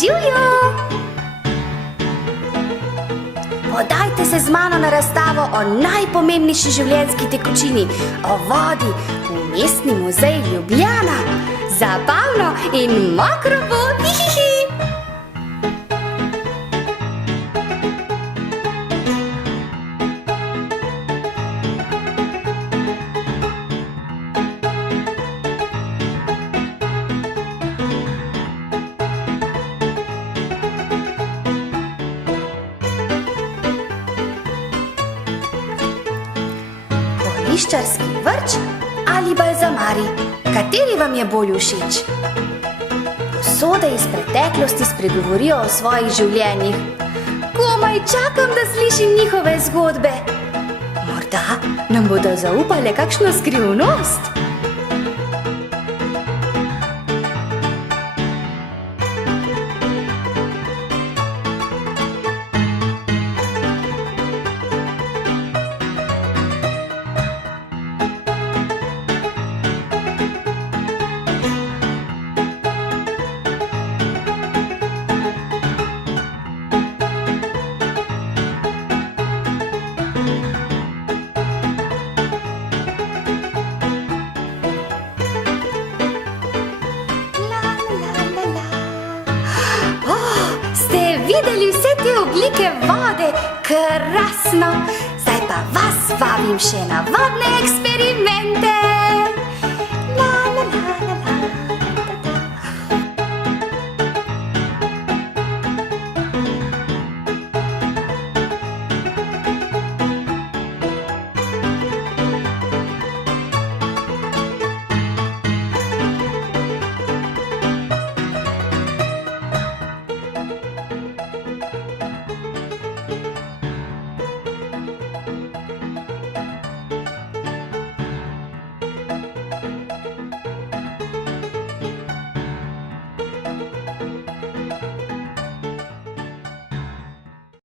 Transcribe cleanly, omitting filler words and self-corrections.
Živjo! Podajte se z mano na razstavo o najpomembnejši življenjski tekočini, o vodi v Mestni muzej Ljubljana. Zabavno in mokro bo! Hihihi! Liščarski vrč ali balzamari, kateri vam je bolj všeč? Posode iz preteklosti spregovorijo o svojih življenjih. Komaj čakam, da slišim njihove zgodbe. Morda nam bodo zaupale kakšno skrivnost? Videli vse te oblike vode? Krasno! Zdaj pa vas vabim še na vodne eksperimente!